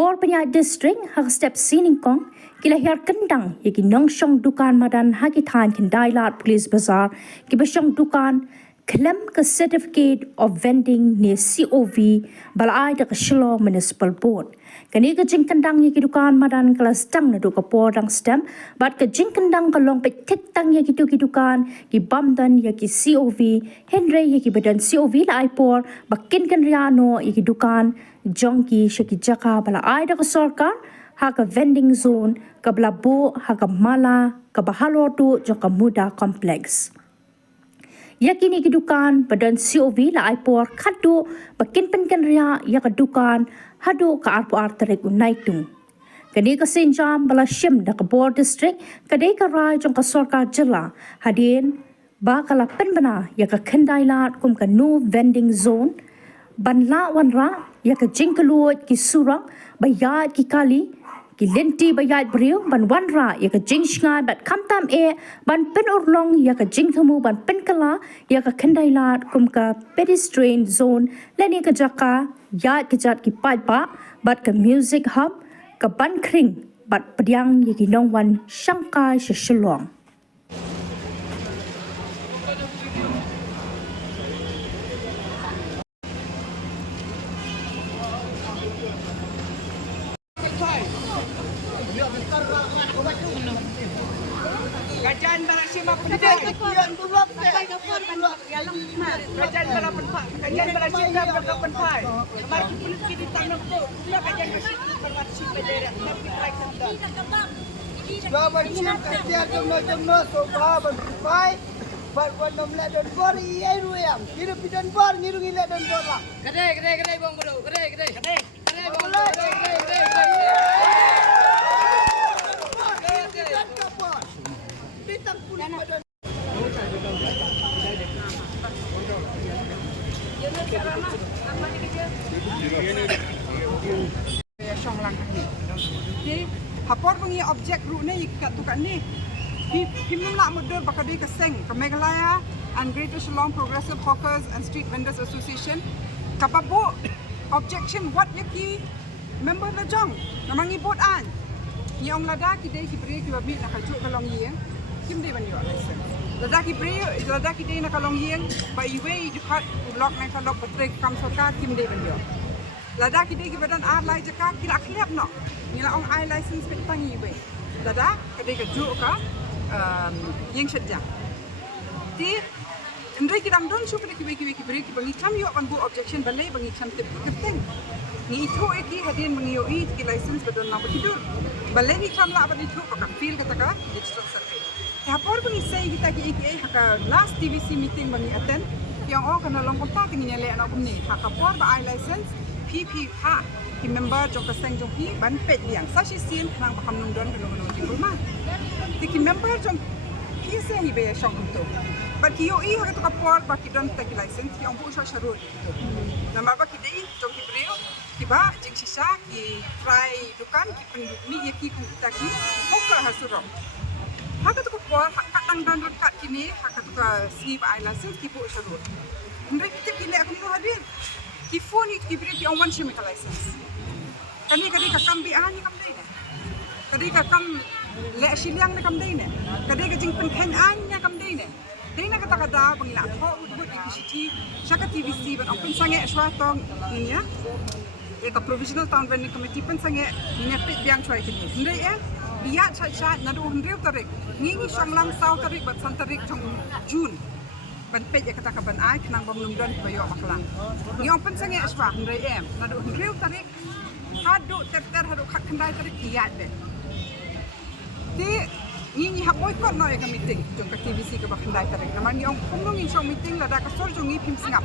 Bor penyak distrik hak step siningkong kila hiar kyndang yaki nongshong dukan Madan haki thaiñ Khyndailad police bazaar ki basyong dukan klem ke certificate of vending ni CoV balai de Shilo municipal board kani ke jing kyndang yaki dukan Madan kelas tang na duka podang stem bat ke jing kyndang kalong pe tik tang yaki tu ki dukan ki bamdan yaki CoV henry yaki badan CoV la aipor bakin kan riano yaki dukan jongki shaki jaka bala aida ka sarkar haka vending zone ka blabo haka mala ka bahalo tu joka muda complex yakini ki dukan badan CoV la aipor khadu bakin penkan ria ya ka dukan hadu ka arpo arterek unaitung kani ka senjam bala shim da ka board district kadai ka rai jong ka sarkar jila hadin ba kala penbana ya ka Khyndailad kum ka no vending zone banla wanra ya ka jingkaluot ki surang bayat ki kali ki lenti bayat brio ban wanra ya ka jingsngai bat kamtam e ban pen urlong ya ka jingthamu ban penkala ya ka Khyndailad kum ka pedestrian zone leni ka jaka yat ki jat ki pa bat ka music hub ka ban kring bat pediang ya ki nongwan shangkai shilong Kajian bala sima penpai. Kajian bala penpai. Kajian bala sima penpai. Kemarin pun kita tanam tu. Dia kajian masih berlatih belajar. Tapi baik sangat. Bawa siap kajian jomno sofa penpai. Buat nomor dan bor iya ruang. Hidup dan bor ngirung ila dan bor lah. Kedai bang bodoh. Kedai bang bodoh. Hapor bunyi objek ru ni kat tu kat ni. Himnum nak mudur bakadi keseng ke Meghalaya and Greater Shillong Progressive Hawkers and Street Vendors Association. Kapabu objection what yaki member la jong namangi bot an. Yang lada kidai ki beri ki babi nak kajuk kalong yeng. Kim dei ban yo license. Lada ki dei nak kalong yeng ba iwe dekat blok nak kalong petrek kam soka kim dei ban yo. Lada ki dei ki badan ar lai jaka kira klep no. Nila ong I license pe tangi iwe. Lada kadai kajuk ka yeng shadja. Ti ndai ki dam don su ki beri ki bangi kam yo ban bu objection balai bangi kam tip keteng. Ni itu eki hadin bangi yo it ki license badon na tidur. Balai ni kam la bani tu pakai feel kata ka digital survey. Tapor bangi say kita ki eki haka last TVC meeting bangi attend yang oh kana long kontak ni nyale anak ni haka por ba I license PP ha ki member jong kaseng jong pi ban pet liang sa si sin nang bakam nung don belum di rumah. Ki member jong pi se hi be shong tu. But ki yo I haka tu ka por ba ki don take license ki ong bu sha sharut. Nama ba ki dei jong ki brio kiba jing sisa ki try dukan ki penduk ni yaki ku kita ki muka hasurong haka tu ko haka tang dan kat kini haka tu ka sleep license ki bu sharut ndre kita ki le aku ni hadir ki phone ki bri ki on one chemical license kani ka kambi ani kam dei ne kadi ka kam le siliang ne kam dei ne kadi ka jing pen khen ani kam dei ne dei na kata kada bangila ho udbut ki shaka TVC ban open sange swatong ni ya एक provisional town vending committee pen sange nyepit biang choi kini ndai biya cha na do hundreu tarik ngingi songlang sau tarik bat san tarik jong June ban pet ya kata ka ban ai nang bom num don bayo maklang ni open sange aswa ndai na do hundreu tarik hadu ter hadu khak khandai tarik biya de ti ngingi ha boycott no ya meeting jong ka TVC ka ba khandai tarik namang ni ong kumung in meeting la da ka sor jong ni pim singap